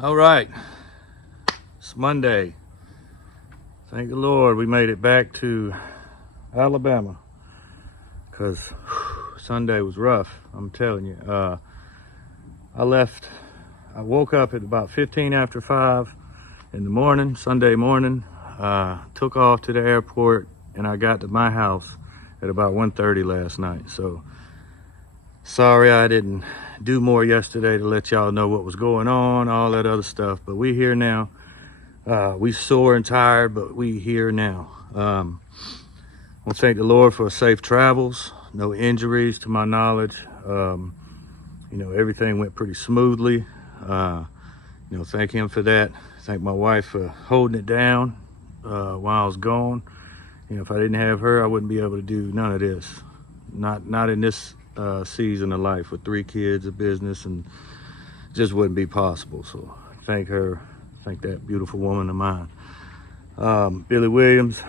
All right, it's Monday. Thank the Lord we made it back to Alabama, because Sunday was rough, I'm telling you. I woke up at about 15 after 5 in the morning, Sunday morning, took off to the airport, and I got to my house at about 1:30 last night. So sorry I didn't do more yesterday to let y'all know what was going on, all that other stuff, but we here now. We sore and tired, but we here now. I want to thank the Lord for safe travels, no injuries to my knowledge. Everything went pretty smoothly. Thank him for that. Thank my wife for holding it down while I was gone. If I didn't have her, I wouldn't be able to do none of this. Not in this season of life with 3 kids, a business, and just wouldn't be possible. So thank her. Thank that beautiful woman of mine. Billy Williams,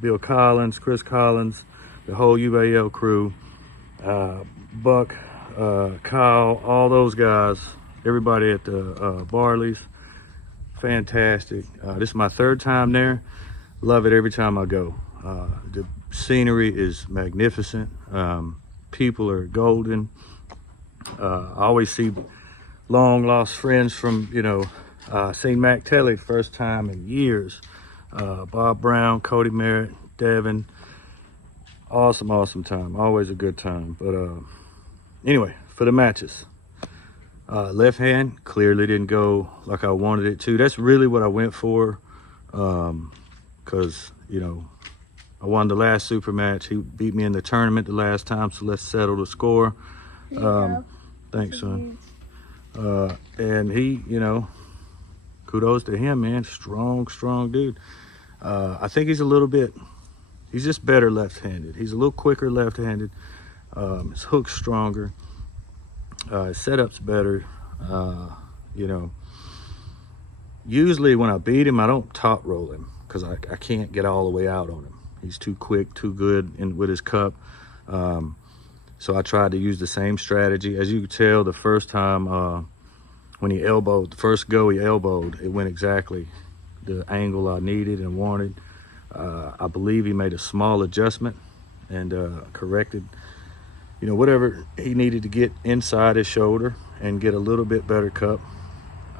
Bill Collins, Chris Collins, the whole UAL crew, Buck, Kyle, all those guys, everybody at the Barley's, fantastic. This is my 3rd time there. Love it every time I go. The scenery is magnificent. People are golden. I always see long lost friends from, seen Mac Telly first time in years. Bob Brown, Cody Merritt, Devin. Awesome time. Always a good time. But anyway, for the matches. Left hand clearly didn't go like I wanted it to. That's really what I went for. Because, I won the last super match. He beat me in the tournament the last time, so let's settle the score. Thanks, son. And he, kudos to him, man. Strong dude. I think he's just better left-handed. He's a little quicker left-handed. His hook's stronger. His setup's better. Usually when I beat him, I don't top roll him because I can't get all the way out on him. He's too quick, too good with his cup. So I tried to use the same strategy. As you could tell, the first time when he elbowed, the first go he elbowed, it went exactly the angle I needed and wanted. I believe he made a small adjustment and corrected, whatever he needed to get inside his shoulder and get a little bit better cup.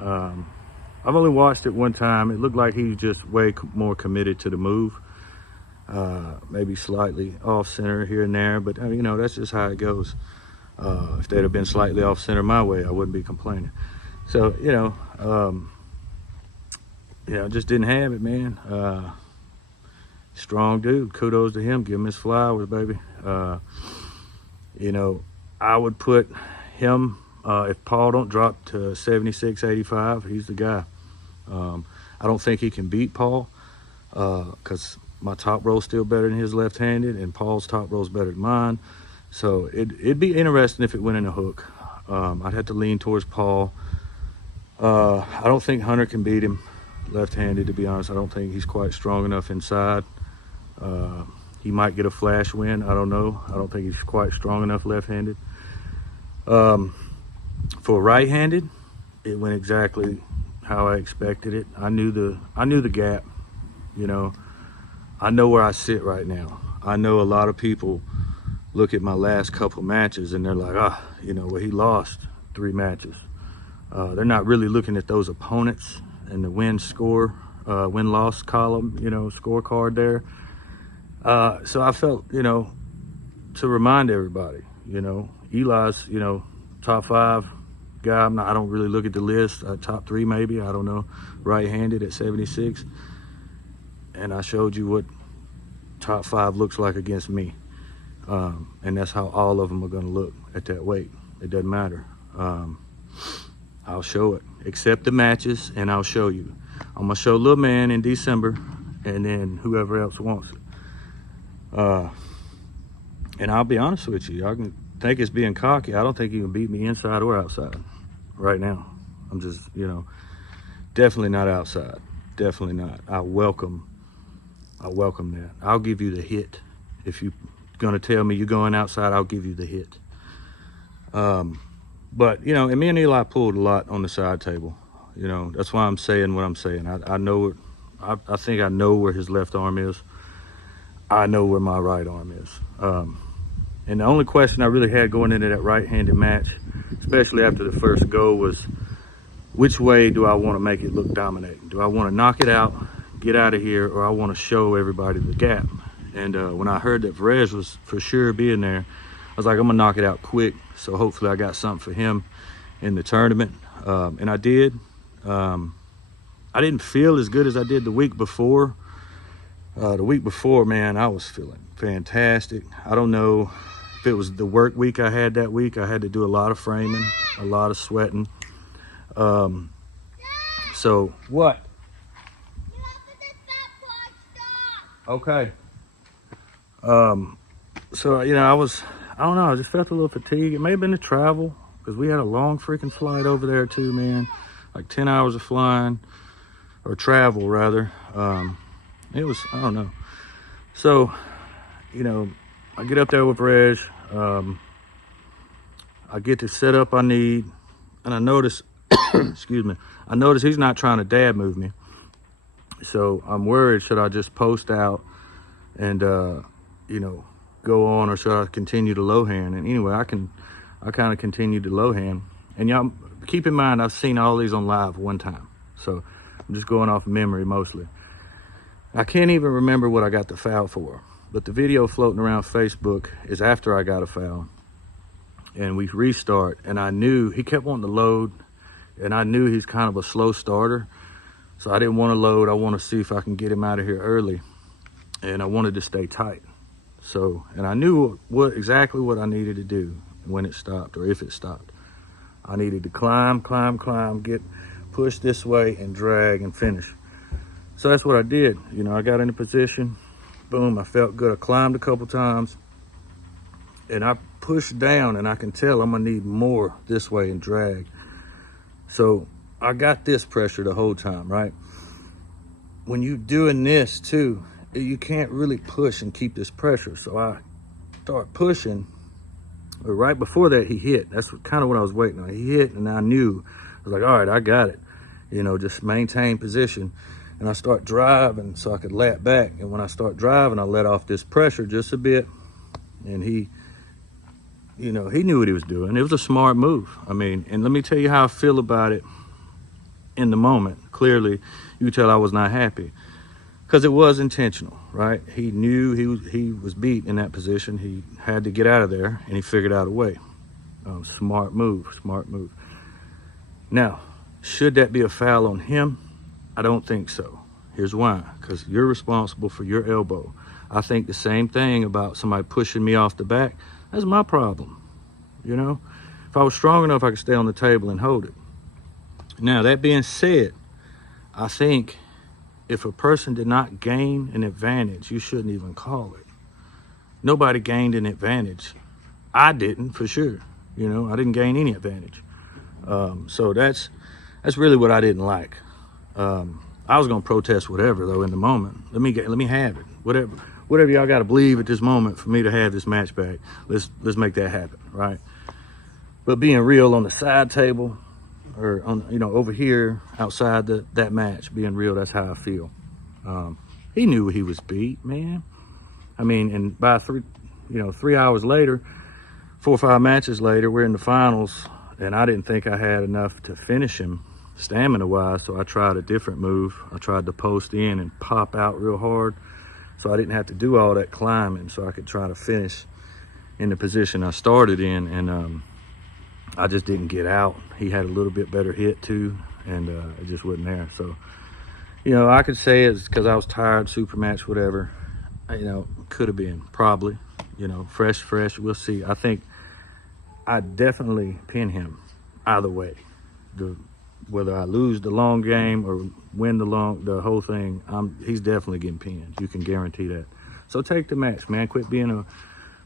I've only watched it one time. It looked like he was just way more committed to the move. Maybe slightly off center here and there, but that's just how it goes. If they'd have been slightly off center my way, I wouldn't be complaining. So, just didn't have it, man. Strong dude. Kudos to him. Give him his flowers, baby. I would put him, if Paul don't drop to 76, 85, he's the guy. I don't think he can beat Paul because my top roll's still better than his left-handed, and Paul's top roll's better than mine. So it'd be interesting if it went in a hook. I'd have to lean towards Paul. I don't think Hunter can beat him left-handed, to be honest. I don't think he's quite strong enough inside. He might get a flash win. I don't know. I don't think he's quite strong enough left-handed. For right-handed, it went exactly how I expected it. I knew the gap. I know where I sit right now. I know a lot of people look at my last couple matches and they're like, he lost 3 matches. They're not really looking at those opponents and the win-loss column, scorecard there. So I felt, to remind everybody, Eli's, top 5 guy. I don't really look at the list. Top 3 maybe, I don't know. Right-handed at 76. And I showed you what top 5 looks like against me. And that's how all of them are going to look at that weight. It doesn't matter. I'll show it. Accept the matches, and I'll show you. I'm going to show Lil Man in December, and then whoever else wants it. And I'll be honest with you. I can think it's being cocky. I don't think you can beat me inside or outside right now. I'm just, definitely not outside. Definitely not. I welcome that. I'll give you the hit. If you're going to tell me you're going outside, I'll give you the hit. But, and me and Eli pulled a lot on the side table. You know, that's why I'm saying what I'm saying. I know, I think I know where his left arm is. I know where my right arm is. And the only question I really had going into that right-handed match, especially after the first go, was which way do I want to make it look dominating? Do I want to knock it out, get out of here, or I want to show everybody the gap? And when I heard that Vrezh was for sure being there, I was like, I'm gonna knock it out quick. So hopefully I got something for him in the tournament. And I did. I didn't feel as good as I did the week before. The week before, man, I was feeling fantastic. I don't know if it was the work week I had that week. I had to do a lot of framing, a lot of sweating. So what? Okay. So, you know, I don't know, I just felt a little fatigue. It may have been the travel, because we had a long freaking flight over there too, man. Like 10 hours of flying, or travel rather. It was, I don't know. So, you know, I get up there with Vrezh. I get the setup I need, and I notice, excuse me, I notice he's not trying to dab move me. So I'm worried, should I just post out and, you know, go on, or should I continue to low hand? And anyway, I kind of continued to low hand. And y'all keep in mind, I've seen all these on live one time. So I'm just going off memory mostly. I can't even remember what I got the foul for, but the video floating around Facebook is after I got a foul, and we restart, and I knew he kept wanting to load, and I knew he's kind of a slow starter, so I didn't want to load. I want to see if I can get him out of here early, and I wanted to stay tight. So, and I knew exactly what I needed to do when it stopped, or if it stopped. I needed to climb, get pushed this way and drag and finish. So that's what I did. You know, I got into position, boom, I felt good. I climbed a couple times, and I pushed down, and I can tell I'm gonna need more this way and drag. So I got this pressure the whole time, right? When you're doing this too, you can't really push and keep this pressure. So I start pushing, but right before that he hit. That's kind of what I was waiting on. He hit, and I knew, I was like, all right, I got it. You know, just maintain position. And I start driving so I could lap back. And when I start driving, I let off this pressure just a bit. And he, you know, he knew what he was doing. It was a smart move. I mean, and let me tell you how I feel about it in the moment. Clearly, you could tell I was not happy, because it was intentional, right? He knew he was beat in that position. He had to get out of there, and he figured out a way. Smart move. Now, should that be a foul on him? I don't think so. Here's why. Because you're responsible for your elbow. I think the same thing about somebody pushing me off the back. That's my problem. You know, if I was strong enough, I could stay on the table and hold it. Now, that being said, I think if a person did not gain an advantage, you shouldn't even call it. Nobody gained an advantage. I didn't, for sure. You know, I didn't gain any advantage. So that's really what I didn't like. I was gonna protest whatever though in the moment. Let me have it. Whatever y'all gotta believe at this moment for me to have this match back. Let's make that happen, right? But being real on the side table, or on, you know, over here outside that match, being real, that's how I feel. He knew he was beat, man. I mean, and by 3 hours later, 4 or 5 matches later, we're in the finals, and I didn't think I had enough to finish him stamina wise, so I tried a different move. I tried to post in and pop out real hard, so I didn't have to do all that climbing, so I could try to finish in the position I started in. And I just didn't get out. He had a little bit better hit too, and it just wasn't there. So, you know, I could say it's because I was tired, super match, whatever. You know, could have been, probably. You know, fresh, we'll see. I think I definitely pin him either way. Whether I lose the long game or win the whole thing, he's definitely getting pinned. You can guarantee that. So take the match, man. Quit being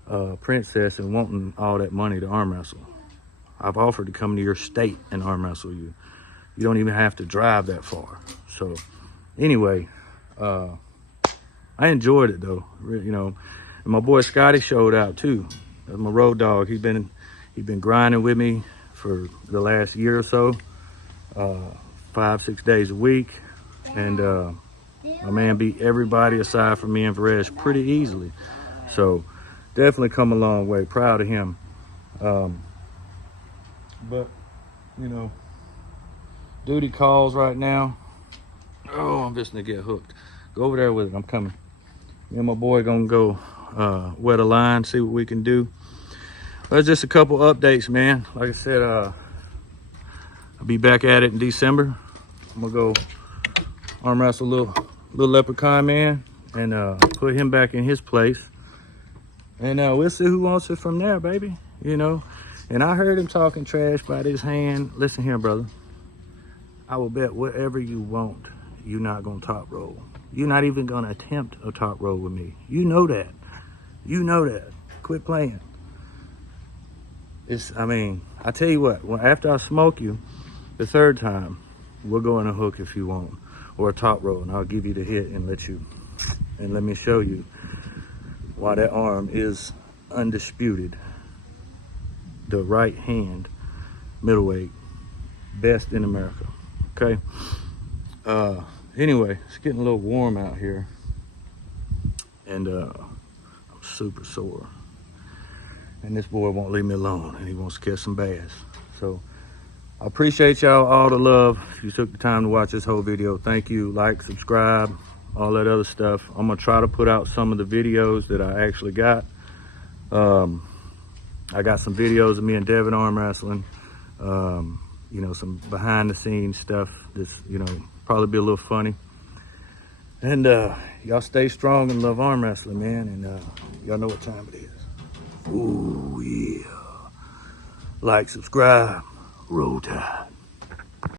a princess and wanting all that money to arm wrestle. I've offered to come to your state and arm wrestle you. You don't even have to drive that far. So anyway, I enjoyed it though. You know, and my boy Scotty showed out too. That's my road dog. He's been grinding with me for the last year or so. 5-6 days a week. And my man beat everybody aside from me and Vrezh pretty easily. So definitely come a long way. Proud of him. But, you know, duty calls right now. Oh, I'm just gonna get hooked. Go over there with it. I'm coming. Me and my boy gonna go wet a line, see what we can do. But just a couple updates, man. Like I said, I'll be back at it in December. I'm gonna go arm wrestle little leprechaun man and put him back in his place. And we'll see who wants it from there, baby. You know. And I heard him talking trash about his hand. Listen here, brother. I will bet whatever you want, you're not going to top roll. You're not even going to attempt a top roll with me. You know that. You know that. Quit playing. I mean, I tell you what, after I smoke you the third time, we'll go in a hook if you want, or a top roll, and I'll give you the hit and let me show you why that arm is undisputed. The right hand middleweight, best in America. Okay. Anyway, it's getting a little warm out here, and I'm super sore. And this boy won't leave me alone, and he wants to catch some bass. So I appreciate y'all all the love. If you took the time to watch this whole video, thank you. Like, subscribe, all that other stuff. I'm gonna try to put out some of the videos that I actually got. I got some videos of me and Devin arm wrestling. You know, some behind the scenes stuff that's, you know, probably be a little funny. And y'all stay strong and love arm wrestling, man. And y'all know what time it is. Ooh, yeah. Like, subscribe, roll tide.